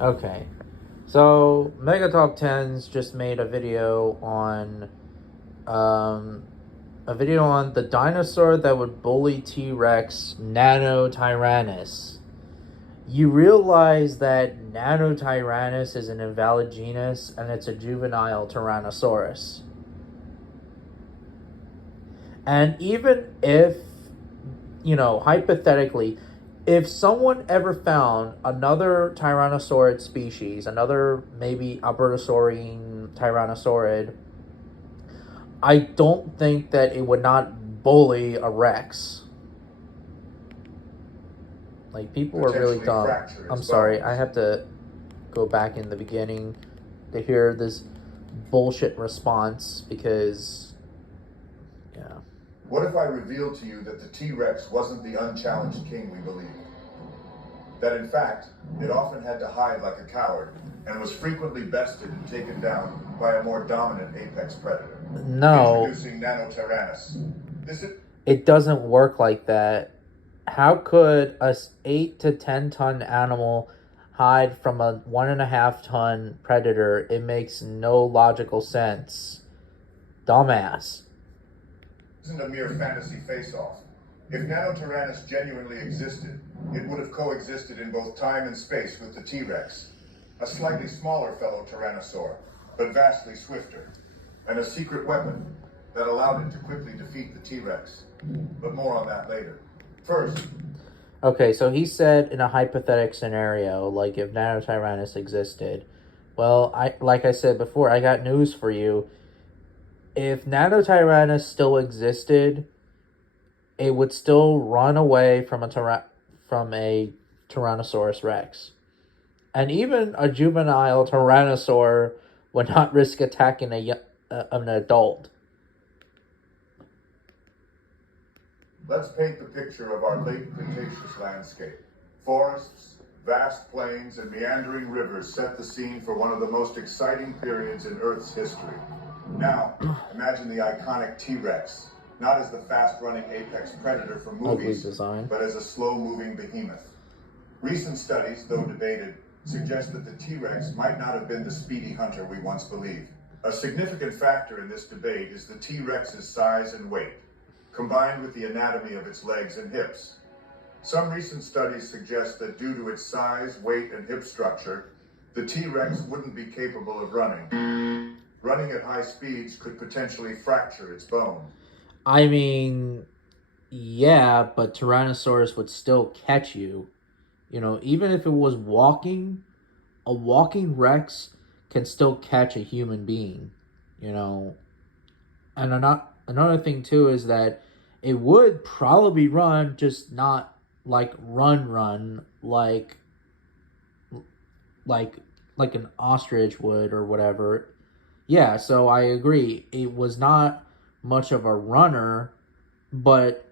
Okay. So, Mega Top 10s just made um, a video on the dinosaur that would bully T-Rex, nannotyrannus. You realize that nannotyrannus is an invalid genus and it's a juvenile Tyrannosaurus. And even if, hypothetically, if someone ever found another Tyrannosaurid species, another maybe Albertosaurine Tyrannosaurid, I don't think that it would not bully a Rex. Like, people are really dumb. I'm sorry, I have to go back in the beginning to hear this bullshit response because, yeah. What if I revealed to you that the T-Rex wasn't the unchallenged king we believed? That in fact, it often had to hide like a coward and was frequently bested and taken down by a more dominant apex predator. No. Introducing nannotyrannus. It doesn't work like that. How could a 8 to 10 ton animal hide from a 1.5 ton predator? It makes no logical sense. Dumbass. Isn't a mere fantasy face-off. If nannotyrannus genuinely existed, it would have coexisted in both time and space with the T-Rex, a slightly smaller fellow tyrannosaur, but vastly swifter, and a secret weapon that allowed it to quickly defeat the T-Rex. But more on that later. First... Okay, so he said in a hypothetical scenario, like if nannotyrannus existed. Well, like I said before, I got news for you. If nannotyrannus still existed, it would still run away from a Tyrannosaurus Rex. And even a juvenile Tyrannosaur would not risk attacking an adult. Let's paint the picture of our late Cretaceous landscape. Forests, vast plains, and meandering rivers set the scene for one of the most exciting periods in Earth's history. Now, imagine the iconic T-Rex, not as the fast-running apex predator from movies, but as a slow-moving behemoth. Recent studies, though debated, suggest that the T-Rex might not have been the speedy hunter we once believed. A significant factor in this debate is the T-Rex's size and weight, combined with the anatomy of its legs and hips. Some recent studies suggest that due to its size, weight, and hip structure, the T-Rex wouldn't be capable of running. Running at high speeds could potentially fracture its bone. I mean, yeah, but Tyrannosaurus would still catch you. Even if it was walking, a walking Rex can still catch a human being, And another thing, too, is that it would probably run, just not like run like an ostrich would or whatever. Yeah, so I agree. It was not much of a runner, but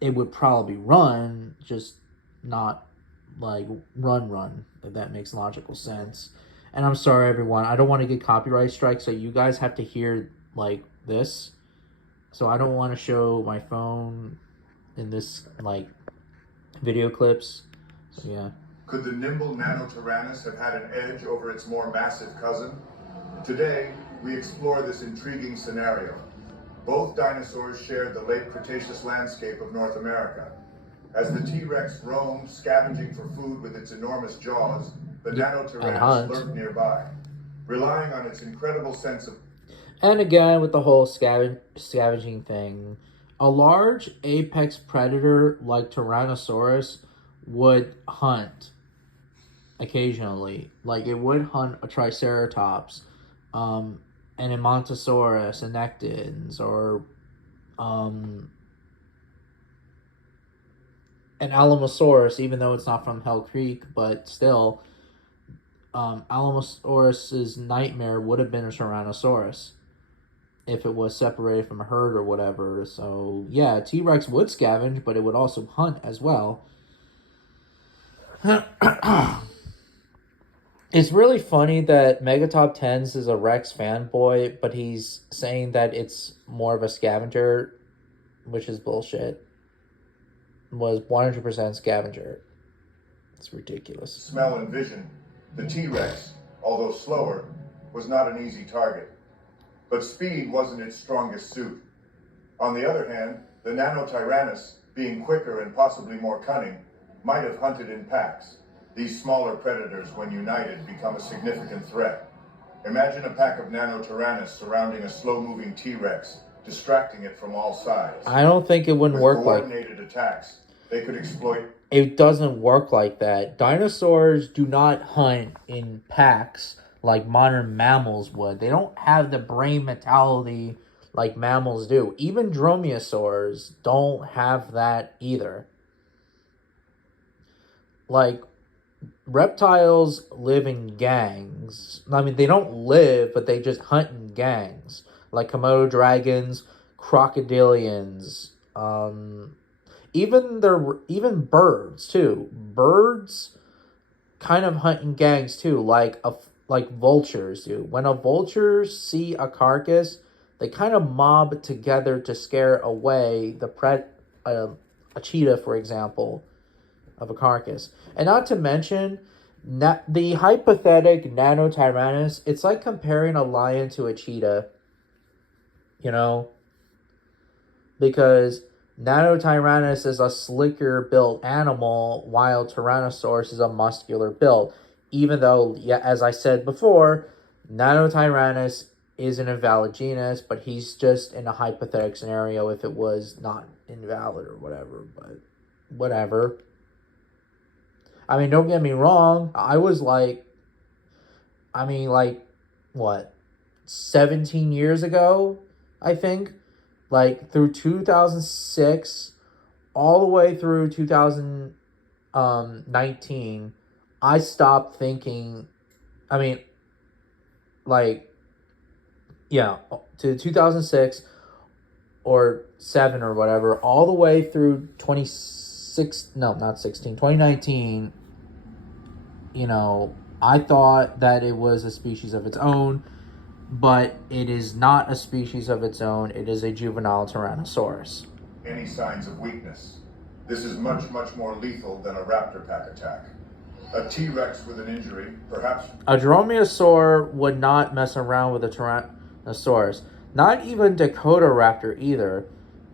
it would probably run, just not like run, if that makes logical sense. And I'm sorry, everyone. I don't want to get copyright strike, so you guys have to hear like this. So I don't want to show my phone in this like video clips. So yeah. Could the nimble nannotyrannus have had an edge over its more massive cousin? Today, we explore this intriguing scenario. Both dinosaurs shared the late Cretaceous landscape of North America. As the T-Rex roamed, scavenging for food with its enormous jaws, the nannotyrannus lurked nearby, relying on its incredible sense of... And again, with the whole scavenging thing, a large apex predator like Tyrannosaurus would hunt occasionally. Like, it would hunt a Triceratops, an Edmontosaurus, Anectons, or an Alamosaurus, even though it's not from Hell Creek, but still, Alamosaurus's nightmare would have been a Tyrannosaurus if it was separated from a herd or whatever. So, yeah, T-Rex would scavenge, but it would also hunt as well. It's really funny that Megatop 10s is a Rex fanboy, but he's saying that it's more of a scavenger, which is bullshit. Was 100% scavenger. It's ridiculous. Smell and vision, The T-Rex, although slower, was not an easy target. But speed wasn't its strongest suit. On the other hand, the nannotyrannus, being quicker and possibly more cunning, might have hunted in packs. These smaller predators, when united, become a significant threat. Imagine a pack of nannotyrannus surrounding a slow-moving T-Rex, distracting it from all sides. I don't think it wouldn't work like... With coordinated attacks, they could exploit... It doesn't work like that. Dinosaurs do not hunt in packs like modern mammals would. They don't have the brain mentality like mammals do. Even dromaeosaurs don't have that either. Like, reptiles live in gangs. I mean, they don't live, but they just hunt in gangs. Like Komodo dragons, crocodilians, even birds too. Birds kind of hunt in gangs too, like vultures do. When a vulture see a carcass, they kind of mob together to scare away a cheetah, for example, of a carcass. And not to mention, the hypothetic nannotyrannus, it's like comparing a lion to a cheetah, you know? Because nannotyrannus is a slicker built animal, while Tyrannosaurus is a muscular build. Even though, yeah, as I said before, nannotyrannus is an invalid genus, but he's just in a hypothetical scenario if it was not invalid or whatever, but whatever. I mean, don't get me wrong, I was like, what, 17 years ago, I think? Like, through 2006, all the way through 2019, I stopped thinking, to 2006 or 7 or whatever, all the way through 2019, I thought that it was a species of its own, but it is not a species of its own. It is a juvenile Tyrannosaurus. Any signs of weakness. This is much, much more lethal than a raptor pack attack. A T-Rex with an injury, perhaps... A dromaeosaur would not mess around with a Tyrannosaurus. Not even Dakota Raptor either.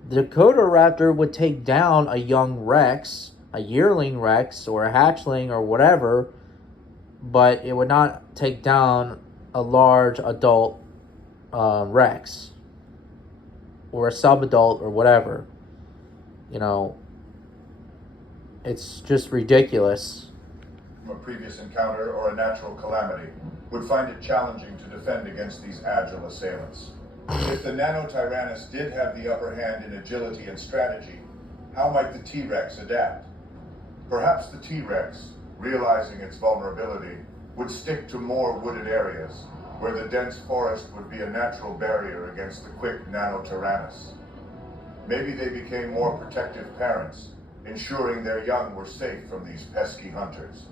The Dakota Raptor would take down a young Rex, a yearling Rex, or a hatchling, or whatever, but it would not take down a large adult Rex, or a subadult, or whatever. It's just ridiculous. From a previous encounter or a natural calamity, would find it challenging to defend against these agile assailants. If the nannotyrannus did have the upper hand in agility and strategy, how might the T-Rex adapt? Perhaps the T-Rex, realizing its vulnerability, would stick to more wooded areas, where the dense forest would be a natural barrier against the quick nannotyrannus. Maybe they became more protective parents, ensuring their young were safe from these pesky hunters.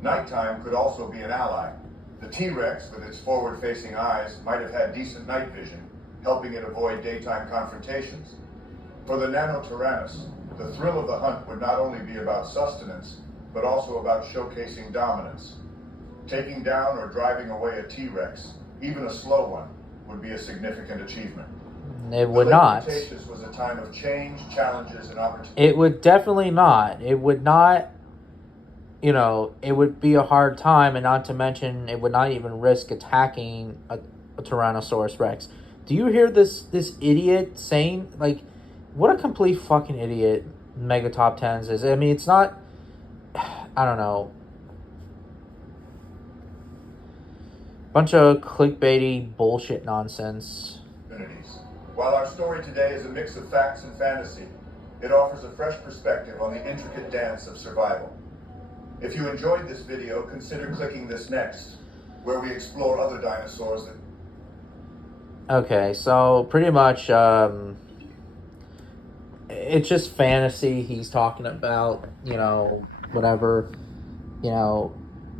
Nighttime could also be an ally. The T-Rex, with its forward-facing eyes, might have had decent night vision, helping it avoid daytime confrontations. For the nannotyrannus, the thrill of the hunt would not only be about sustenance, but also about showcasing dominance. Taking down or driving away a T-Rex, even a slow one, would be a significant achievement. It would not. The late Cretaceous was a time of change, challenges, and opportunity. It would definitely not. It would not, it would be a hard time, and not to mention, it would not even risk attacking a Tyrannosaurus Rex. Do you hear this idiot saying, what a complete fucking idiot Mega Top 10s is? I mean, it's not, I don't know. Bunch of clickbaity bullshit nonsense. While our story today is a mix of facts and fantasy, it offers a fresh perspective on the intricate dance of survival. If you enjoyed this video, consider clicking this next, where we explore other dinosaurs that... Okay, so pretty much, it's just fantasy he's talking about, whatever.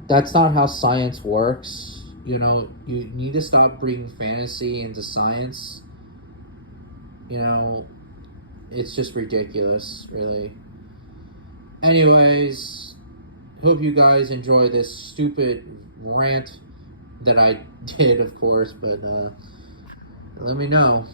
That's not how science works. You need to stop bringing fantasy into science. It's just ridiculous, really. Anyways, hope you guys enjoy this stupid rant that I did, of course, but let me know.